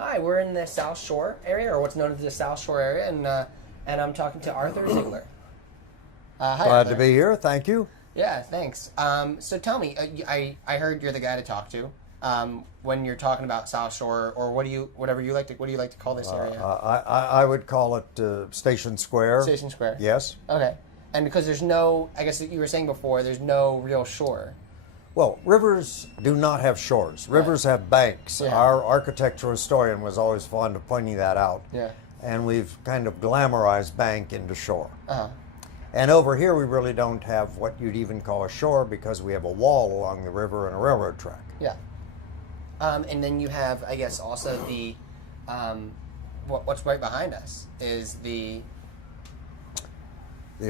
Hi, we're in the South Shore area, or what's known as the South Shore area, and I'm talking to Arthur Ziegler. Hi, Glad Arthur. to be here. Thank you. Yeah, thanks. So tell me, I heard you're the guy to talk to when you're talking about South Shore, or what do you like to call this area? I would call it Station Square. Station Square. Yes. Okay. And because there's no, I guess you were saying before, there's no real shore. Well, rivers do not have shores. Rivers have banks. Yeah. Our architectural historian was always fond of pointing that out. Yeah. And we've kind of glamorized bank into shore. Uh-huh. And over here we really don't have what you'd even call a shore because we have a wall along the river and a railroad track. Yeah. And then you have, I guess, also the, what's right behind us is the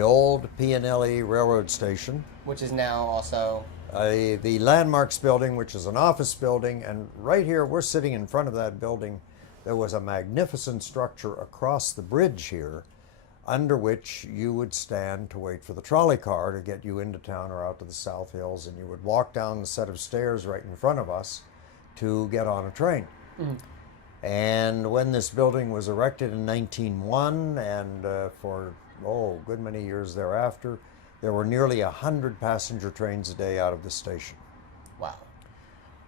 old P&LE railroad station. Which is now also... The Landmarks building, which is an office building, and right here, we're sitting in front of that building. There was a magnificent structure across the bridge here, under which you would stand to wait for the trolley car to get you into town or out to the South Hills, and you would walk down the set of stairs right in front of us to get on a train. Mm-hmm. And when this building was erected in 1901, and for a good many years thereafter, there were nearly 100 passenger trains a day out of the station. Wow.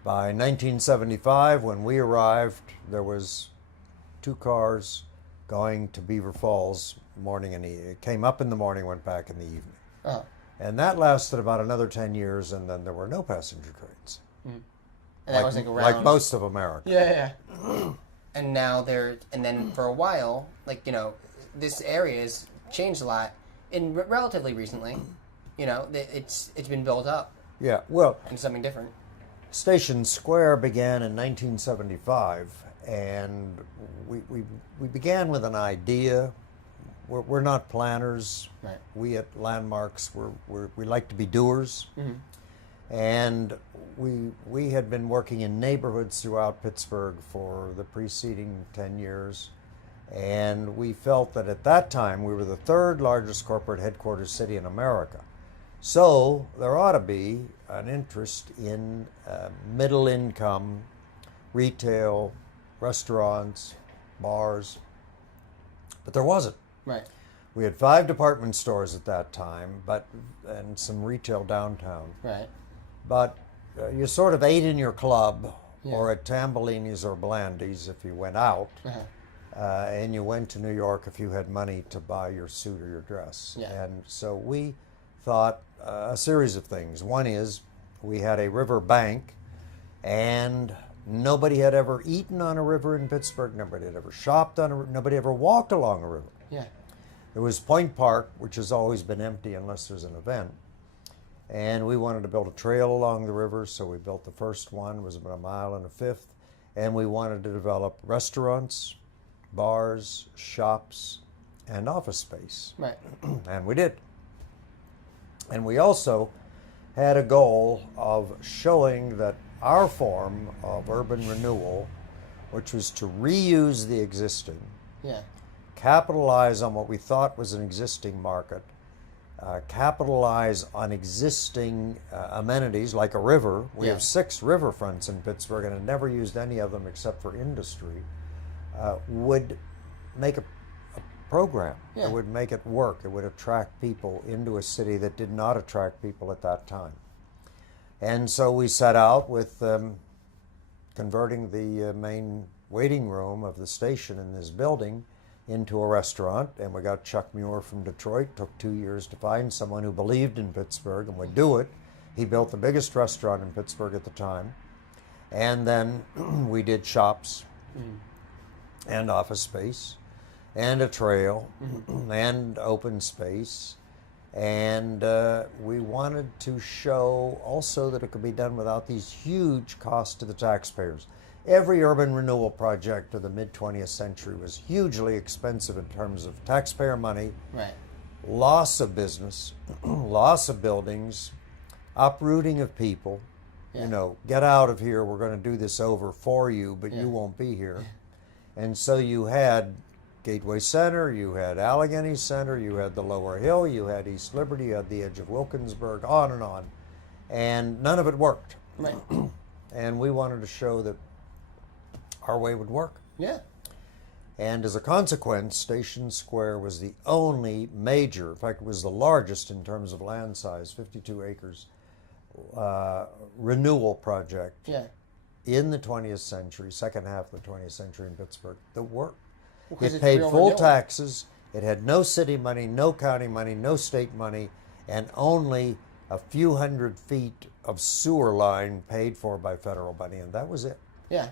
By 1975, when we arrived, there was 2 cars going to Beaver Falls morning and evening. It came up in the morning, went back in the evening. Uh-huh. And that lasted about another 10 years, and then there were no passenger trains. Mm-hmm. And that was around... like most of America. Yeah. And now and then for a while, this area has changed a lot. In relatively recently, it's been built up. Yeah, well, into something different. Station Square began in 1975, and we began with an idea. We're not planners. Right. We at Landmarks we like to be doers, mm-hmm. and we had been working in neighborhoods throughout Pittsburgh for the preceding 10 years. And we felt that at that time we were the 3rd largest corporate headquarters city in America. So there ought to be an interest in middle income retail, restaurants, bars, but there wasn't. Right. We had 5 department stores at that time, and some retail downtown. Right. But you sort of ate in your club, Yeah. or at Tambellini's or Blandy's if you went out. Uh-huh. And you went to New York if you had money to buy your suit or your dress. Yeah. And so we thought a series of things. One is we had a river bank, and nobody had ever eaten on a river in Pittsburgh. Nobody had ever shopped on a river. Nobody ever walked along a river. Yeah. There was Point Park, which has always been empty unless there's an event. And we wanted to build a trail along the river, so we built the first one. It was about 1.25 miles. And we wanted to develop restaurants, bars, shops, and office space. Right. And we did. And we also had a goal of showing that our form of urban renewal, which was to reuse the existing, Yeah. capitalize on what we thought was an existing market, capitalize on existing amenities like a river. We Yeah. have 6 riverfronts in Pittsburgh and have never used any of them except for industry. Would make a program. Yeah. It would make it work. It would attract people into a city that did not attract people at that time. And so we set out with converting the main waiting room of the station in this building into a restaurant, and we got Chuck Muir from Detroit. It took 2 years to find someone who believed in Pittsburgh and would do it. He built the biggest restaurant in Pittsburgh at the time. And then we did shops. And office space, and a trail, and open space. And we wanted to show also that it could be done without these huge costs to the taxpayers. Every urban renewal project of the mid-20th century was hugely expensive in terms of taxpayer money, Right. loss of business, loss of buildings, uprooting of people. Yeah. Get out of here, we're going to do this over for you, but you won't be here. And so you had Gateway Center, you had Allegheny Center, you had the Lower Hill, you had East Liberty, you had the edge of Wilkinsburg, on and on. And none of it worked. Right. And we wanted to show that our way would work. Yeah. And as a consequence, Station Square was the only major, in fact, it was the largest in terms of land size, 52 acres, renewal project in the 20th century, second half of the 20th century in Pittsburgh, that worked. It paid full taxes. It had no city money, no county money, no state money, and only a few hundred feet of sewer line paid for by federal money, and that was it. Yeah.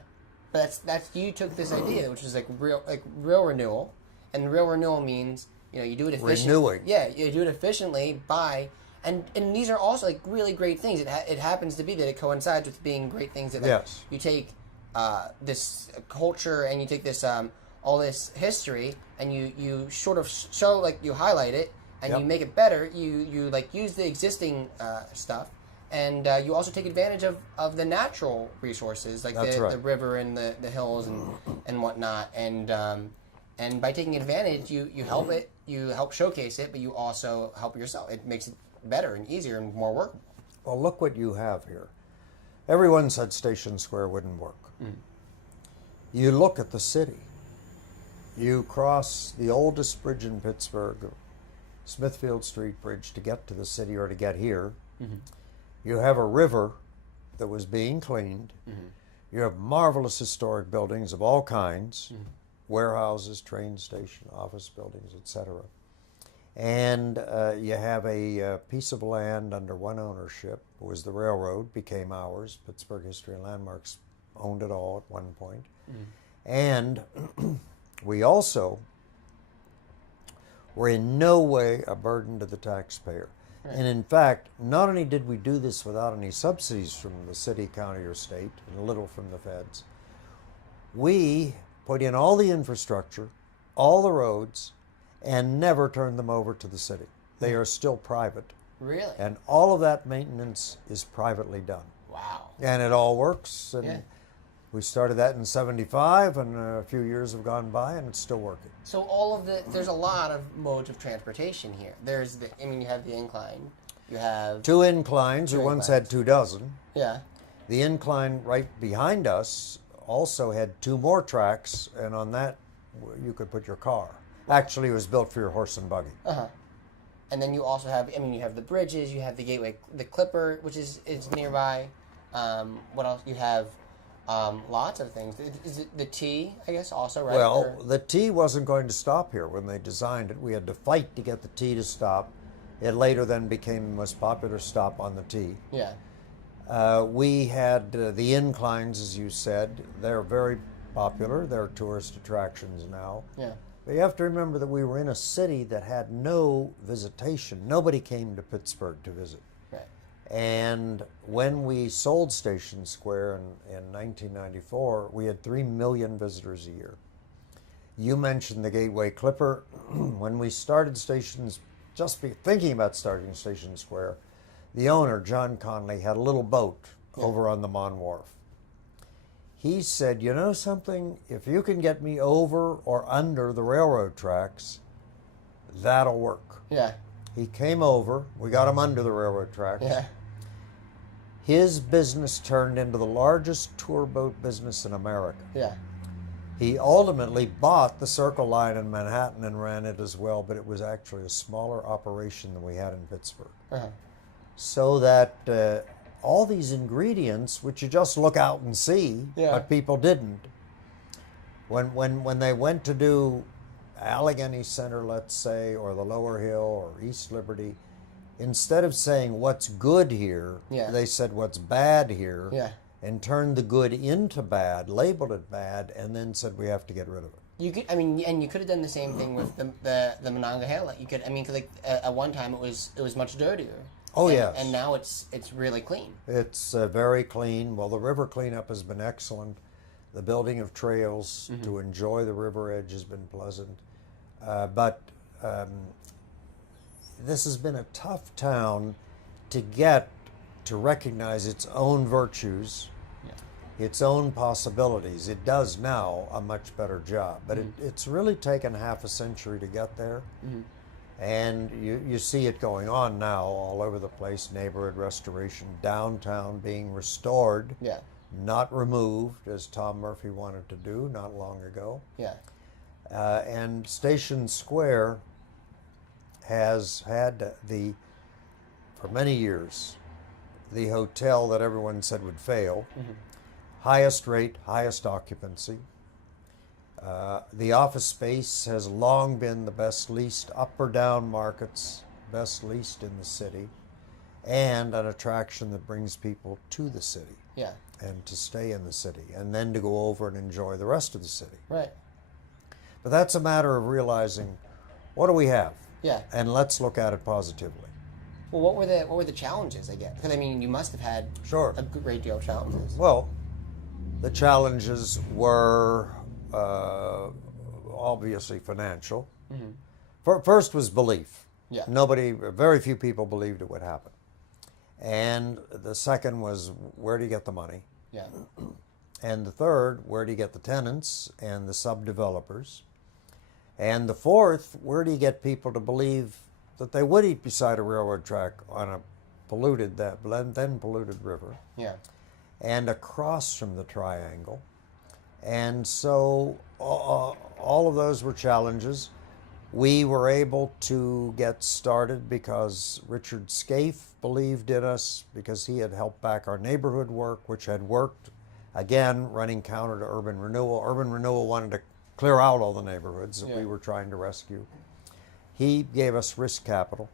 But that's you took this idea, which is like real renewal, and real renewal means you do it efficiently. Renewing. Yeah, you do it efficiently by, and these are also like really great things. It happens to be that it coincides with being great things that yes. You take this culture and you take this all this history and you sort of show you highlight it and you make it better. You use the existing stuff. And you also take advantage of the natural resources, like the river and the hills and whatnot. And by taking advantage, you help it, you help showcase it, but you also help yourself. It makes it better and easier and more workable. Well, look what you have here. Everyone said Station Square wouldn't work. Mm. You look at the city. You cross the oldest bridge in Pittsburgh, Smithfield Street Bridge, to get to the city or to get here. Mm-hmm. You have a river that was being cleaned. Mm-hmm. You have marvelous historic buildings of all kinds, warehouses, train station, office buildings, etc. And you have a piece of land under one ownership. It was the railroad, became ours. Pittsburgh History and Landmarks owned it all at one point. And we also were in no way a burden to the taxpayer. Right. And in fact, not only did we do this without any subsidies from the city, county, or state, and a little from the feds, we put in all the infrastructure, all the roads, and never turned them over to the city. They are still private. Really? And all of that maintenance is privately done. Wow. And it all works. And we started that in '75, and a few years have gone by, and it's still working. So there's a lot of modes of transportation here. You have the incline. You have 2 inclines. We once had 2 dozen. Yeah. The incline right behind us also had 2 more tracks, and on that you could put your car. Actually, it was built for your horse and buggy. Uh-huh. And then you also have, you have the bridges, you have the gateway, the Clipper, which is nearby. What else? You have lots of things. Is it the T, I guess, also, right? Well, the T wasn't going to stop here when they designed it. We had to fight to get the T to stop. It later then became the most popular stop on the T. Yeah. We had the inclines, as you said. They're very popular. They're tourist attractions now. Yeah. But you have to remember that we were in a city that had no visitation. Nobody came to Pittsburgh to visit. Right. And when we sold Station Square in 1994, we had 3 million visitors a year. You mentioned the Gateway Clipper. When we started thinking about starting Station Square, the owner, John Conley, had a little boat over on the Mon Wharf. He said, you know something, if you can get me over or under the railroad tracks, that'll work. Yeah. He came over, we got him under the railroad tracks. Yeah. His business turned into the largest tour boat business in America. Yeah. He ultimately bought the Circle Line in Manhattan and ran it as well, but it was actually a smaller operation than we had in Pittsburgh. Uh-huh. So that all these ingredients, which you just look out and see, but people didn't. When they went to do Allegheny Center, let's say, or the Lower Hill or East Liberty, instead of saying what's good here, they said what's bad here, and turned the good into bad, labeled it bad, and then said we have to get rid of it. You could, and you could have done the same thing with the Monongahela. You could, at one time it was much dirtier. Oh, yes. And now it's really clean. It's very clean. Well, the river cleanup has been excellent. The building of trails to enjoy the river edge has been pleasant. But this has been a tough town to get to recognize its own virtues, its own possibilities. It does now a much better job, but it's really taken half a century to get there. And you see it going on now all over the place, neighborhood restoration, downtown being restored not removed, as Tom Murphy wanted to do not long ago. Yeah. And Station Square has had for many years, the hotel that everyone said would fail. Mm-hmm. Highest rate, highest occupancy. The office space has long been the best leased, up or down markets, best leased in the city, and an attraction that brings people to the city. Yeah. And to stay in the city, and then to go over and enjoy the rest of the city. Right. But that's a matter of realizing, what do we have? Yeah. And let's look at it positively. Well, what were the challenges, I guess? Because, I mean, you must have had Sure. a great deal of challenges. Well, the challenges were obviously financial. Mm-hmm. First was belief. Yeah. Very few people believed it would happen. And the second was, where do you get the money? Yeah. And the third, where do you get the tenants and the sub-developers? And the fourth, where do you get people to believe that they would eat beside a railroad track on a then polluted river? Yeah. And across from the triangle. And so all of those were challenges. We were able to get started because Richard Scaife believed in us, because he had helped back our neighborhood work, which had worked, again, running counter to urban renewal. Urban renewal wanted to clear out all the neighborhoods that we were trying to rescue. He gave us risk capital.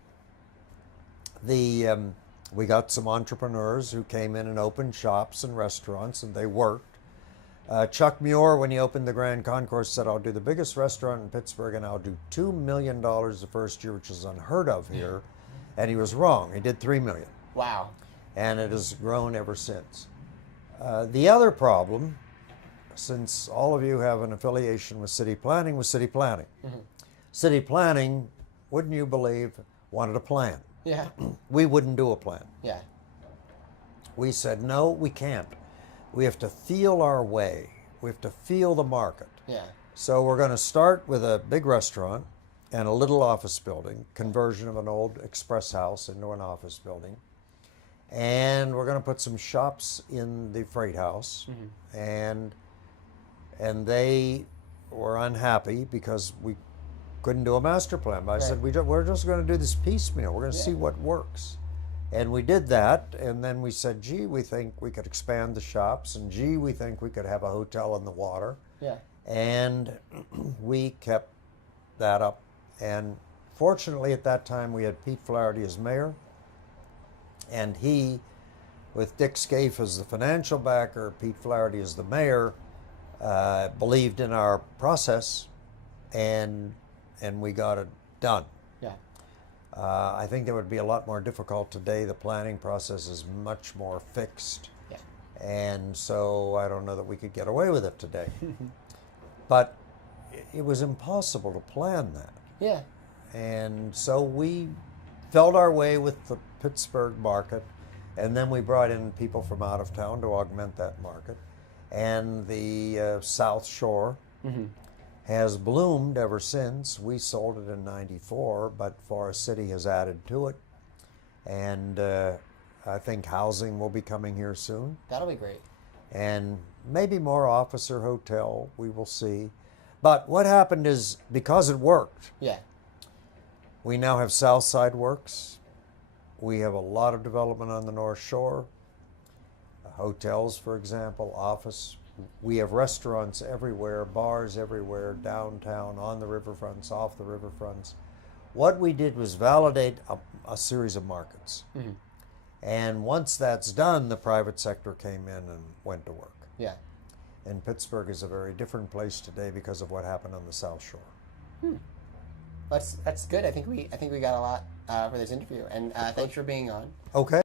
We got some entrepreneurs who came in and opened shops and restaurants, and they worked. Chuck Muir, when he opened the Grand Concourse, said, I'll do the biggest restaurant in Pittsburgh, and I'll do $2 million the first year, which is unheard of here. And he was wrong. He did $3 million. Wow. And it has grown ever since. The other problem, since all of you have an affiliation with city planning, was city planning. Mm-hmm. City planning, wouldn't you believe, wanted a plan. Yeah. We wouldn't do a plan. Yeah. We said, no, we can't. We have to feel our way. We have to feel the market. Yeah. So we're going to start with a big restaurant and a little office building, conversion of an old express house into an office building. And we're going to put some shops in the freight house. Mm-hmm. And they were unhappy because we couldn't do a master plan. But I said, we're just going to do this piecemeal. We're going to see what works. And we did that, and then we said, gee, we think we could expand the shops, and gee, we think we could have a hotel in the water. Yeah. And we kept that up. And fortunately, at that time, we had Pete Flaherty as mayor, and he, with Dick Scaife as the financial backer, Pete Flaherty as the mayor, believed in our process, and we got it done. I think that would be a lot more difficult today. The planning process is much more fixed. Yeah. And so I don't know that we could get away with it today. But it was impossible to plan that. Yeah. And so we felt our way with the Pittsburgh market, and then we brought in people from out of town to augment that market. And the South Shore has bloomed ever since. We sold it in '94, but Forest City has added to it. And I think housing will be coming here soon. That'll be great. And maybe more office or hotel, we will see. But what happened is, because it worked, we now have South Side Works. We have a lot of development on the North Shore. Hotels, for example, office. We have restaurants everywhere, bars everywhere, downtown, on the riverfronts, off the riverfronts. What we did was validate a series of markets. Mm-hmm. And once that's done, the private sector came in and went to work. Yeah. And Pittsburgh is a very different place today because of what happened on the South Shore. That's good. I think we got a lot for this interview. And thanks for being on. Okay.